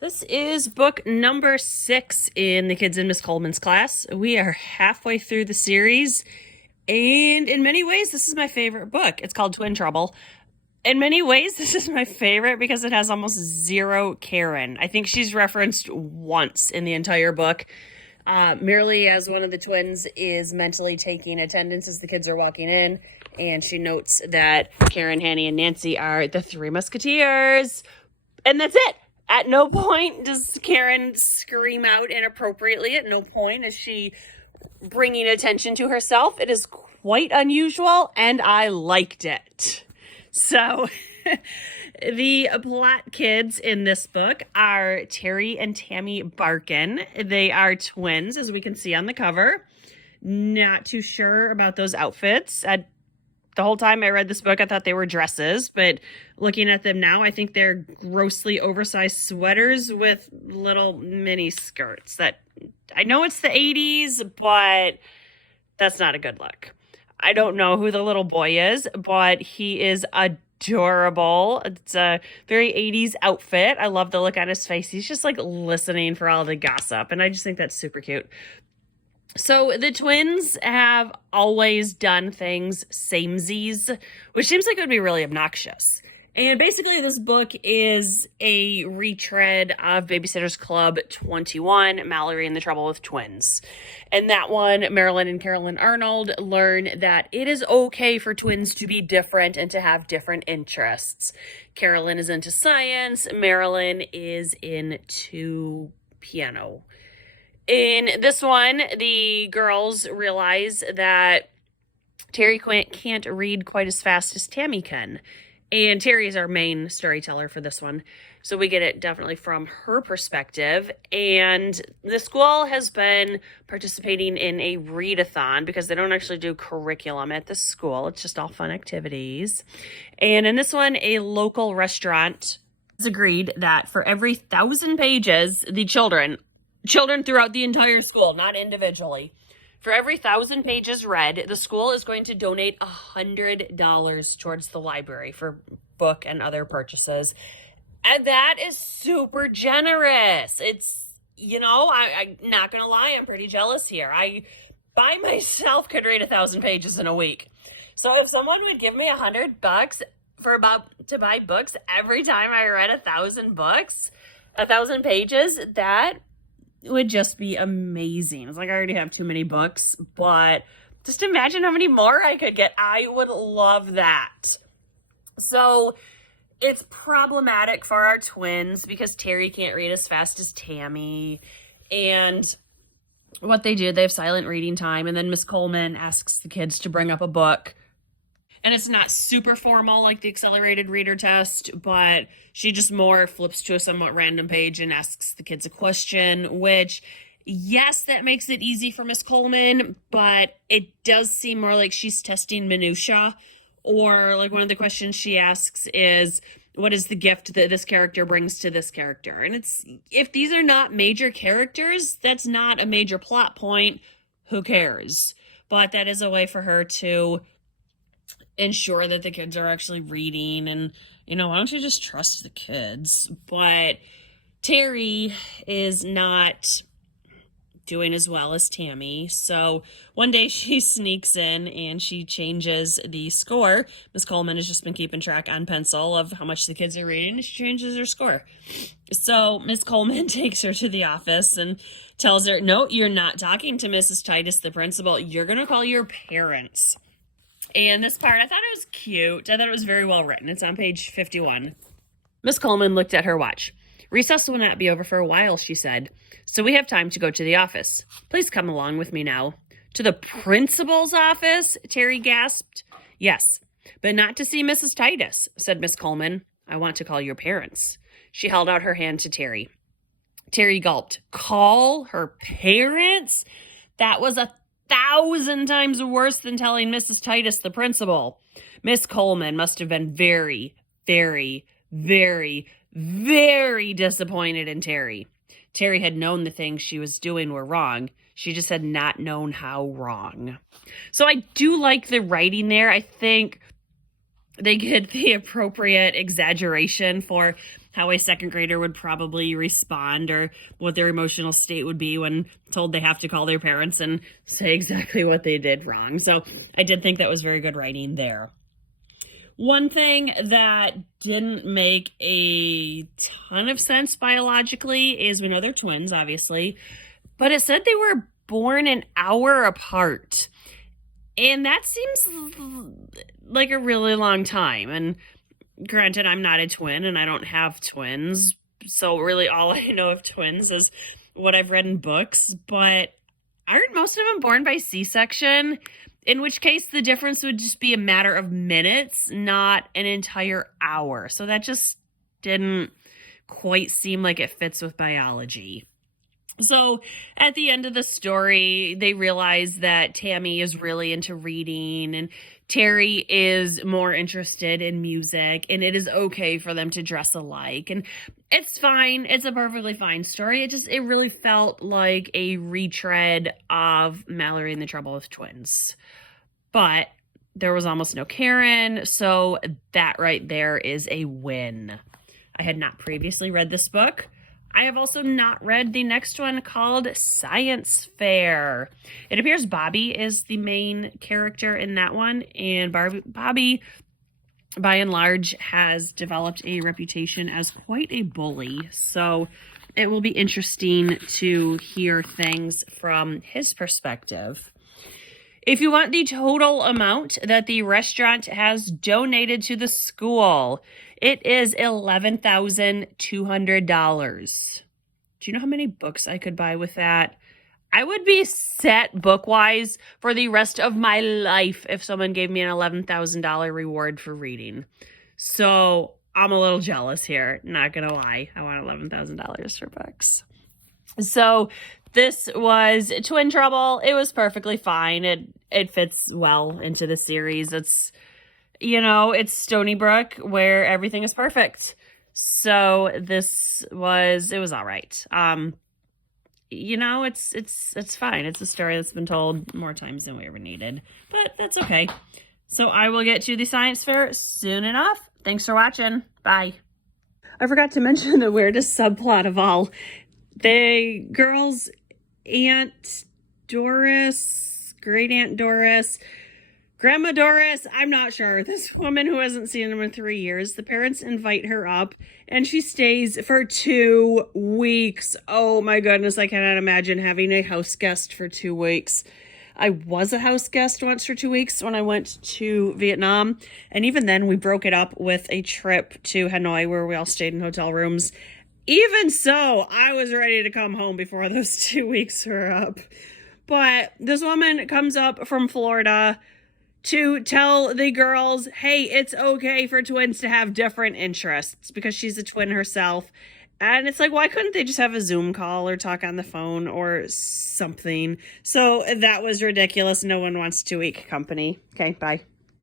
This is book number 6 in the Kids in Miss Coleman's class. We are halfway through the series, and in many ways, this is my favorite book. It's called Twin Trouble. In many ways, this is my favorite because it has almost zero Karen. I think she's referenced once in the entire book, merely as one of the twins is mentally taking attendance as the kids are walking in, and she notes that Karen, Hanny, and Nancy are the Three Musketeers, and that's it. At no point does Karen scream out inappropriately. At no point is she bringing attention to herself. It is quite unusual, and I liked it. So, the plot kids in this book are Terry and Tammy Barkin. They are twins, as we can see on the cover. Not too sure about those outfits. The whole time I read this book, I thought they were dresses, but looking at them now, I think they're grossly oversized sweaters with little mini skirts. That I know it's the 80s, but that's not a good look. I don't know who the little boy is, but he is adorable. It's a very 80s outfit. I love the look on his face. He's just like listening for all the gossip, and I just think that's super cute. So the twins have always done things samesies, which seems like it would be really obnoxious. And basically this book is a retread of Babysitter's Club 21, Mallory and the Trouble with Twins. And that one, Marilyn and Carolyn Arnold learn that it is okay for twins to be different and to have different interests. Carolyn is into science, Marilyn is into piano. In this one, the girls realize that Terry can't read quite as fast as Tammy can. And Terry is our main storyteller for this one. So we get it definitely from her perspective. And the school has been participating in a readathon because they don't actually do curriculum at the school. It's just all fun activities. And in this one, a local restaurant has agreed that for every 1,000 pages, the children throughout the entire school, not individually. For every 1,000 pages read, the school is going to donate $100 towards the library for book and other purchases. And that is super generous. It's, I'm not going to lie, I'm pretty jealous here. I, by myself, could read 1,000 pages in a week. So if someone would give me $100 to buy books every time I read 1,000 books, 1,000 pages, that would just be amazing. It's like I already have too many books, but just imagine how many more I could get. I would love that. So it's problematic for our twins because Terry can't read as fast as Tammy. And what they do, they have silent reading time, and then Miss Colman asks the kids to bring up a book. And it's not super formal like the accelerated reader test, but she just more flips to a somewhat random page and asks the kids a question, which, yes, that makes it easy for Miss Colman, but it does seem more like she's testing minutia. Or like one of the questions she asks is, what is the gift that this character brings to this character? And it's, if these are not major characters, that's not a major plot point, who cares? But that is a way for her to ensure that the kids are actually reading, and why don't you just trust the kids? But Terry is not doing as well as Tammy, so one day she sneaks in and she changes the score. Miss Coleman has just been keeping track on pencil of how much the kids are reading, and she changes her score. So Miss Coleman takes her to the office and tells her, no, you're not talking to Mrs. Titus, the principal. You're gonna call your parents. And this part, I thought it was cute. I thought it was very well written. It's on page 51. Miss Colman looked at her watch. Recess will not be over for a while, she said. So we have time to go to the office. Please come along with me now. To the principal's office? Terry gasped. Yes, but not to see Mrs. Titus, said Miss Colman. I want to call your parents. She held out her hand to Terry. Terry gulped. Call her parents? That was 1,000 times worse than telling Mrs. Titus, the principal. Miss Colman must have been very, very, very, very disappointed in Terry. Terry had known the things she was doing were wrong. She just had not known how wrong. So I do like the writing there. I think they get the appropriate exaggeration for how a second grader would probably respond or what their emotional state would be when told they have to call their parents and say exactly what they did wrong. So I did think that was very good writing there. One thing that didn't make a ton of sense biologically is we know they're twins, obviously, but it said they were born an hour apart. And that seems like a really long time. And granted, I'm not a twin and I don't have twins. So really all I know of twins is what I've read in books. But aren't most of them born by C-section? In which case the difference would just be a matter of minutes, not an entire hour. So that just didn't quite seem like it fits with biology. So at the end of the story, they realize that Tammy is really into reading and Terry is more interested in music, and it is okay for them to dress alike. And it's fine. It's a perfectly fine story. It really felt like a retread of Mallory and the Trouble with Twins. But there was almost no Karen, so that right there is a win. I had not previously read this book. I have also not read the next one called Science Fair. It appears Bobby is the main character in that one, and Bobby, by and large, has developed a reputation as quite a bully. So it will be interesting to hear things from his perspective. If you want the total amount that the restaurant has donated to the school, it is $11,200. Do you know how many books I could buy with that? I would be set book-wise for the rest of my life if someone gave me an $11,000 reward for reading. So I'm a little jealous here, not gonna lie. I want $11,000 for books. So this was Twin Trouble. It was perfectly fine. It fits well into the series. It's, it's Stony Brook where everything is perfect. So it was all right. It's fine. It's a story that's been told more times than we ever needed, but that's okay. So I will get to the science fair soon enough. Thanks for watching. Bye. I forgot to mention the weirdest subplot of all. The girls' Aunt Doris, Great Aunt Doris, Grandma Doris, I'm not sure. This woman who hasn't seen them in 3 years, the parents invite her up and she stays for 2 weeks. Oh my goodness, I cannot imagine having a house guest for 2 weeks. I was a house guest once for 2 weeks when I went to Vietnam. And even then we broke it up with a trip to Hanoi where we all stayed in hotel rooms. Even so, I was ready to come home before those 2 weeks were up. But this woman comes up from Florida to tell the girls, hey, it's okay for twins to have different interests because she's a twin herself. And it's like, why couldn't they just have a Zoom call or talk on the phone or something? So that was ridiculous. No one wants 2-week company. Okay, bye.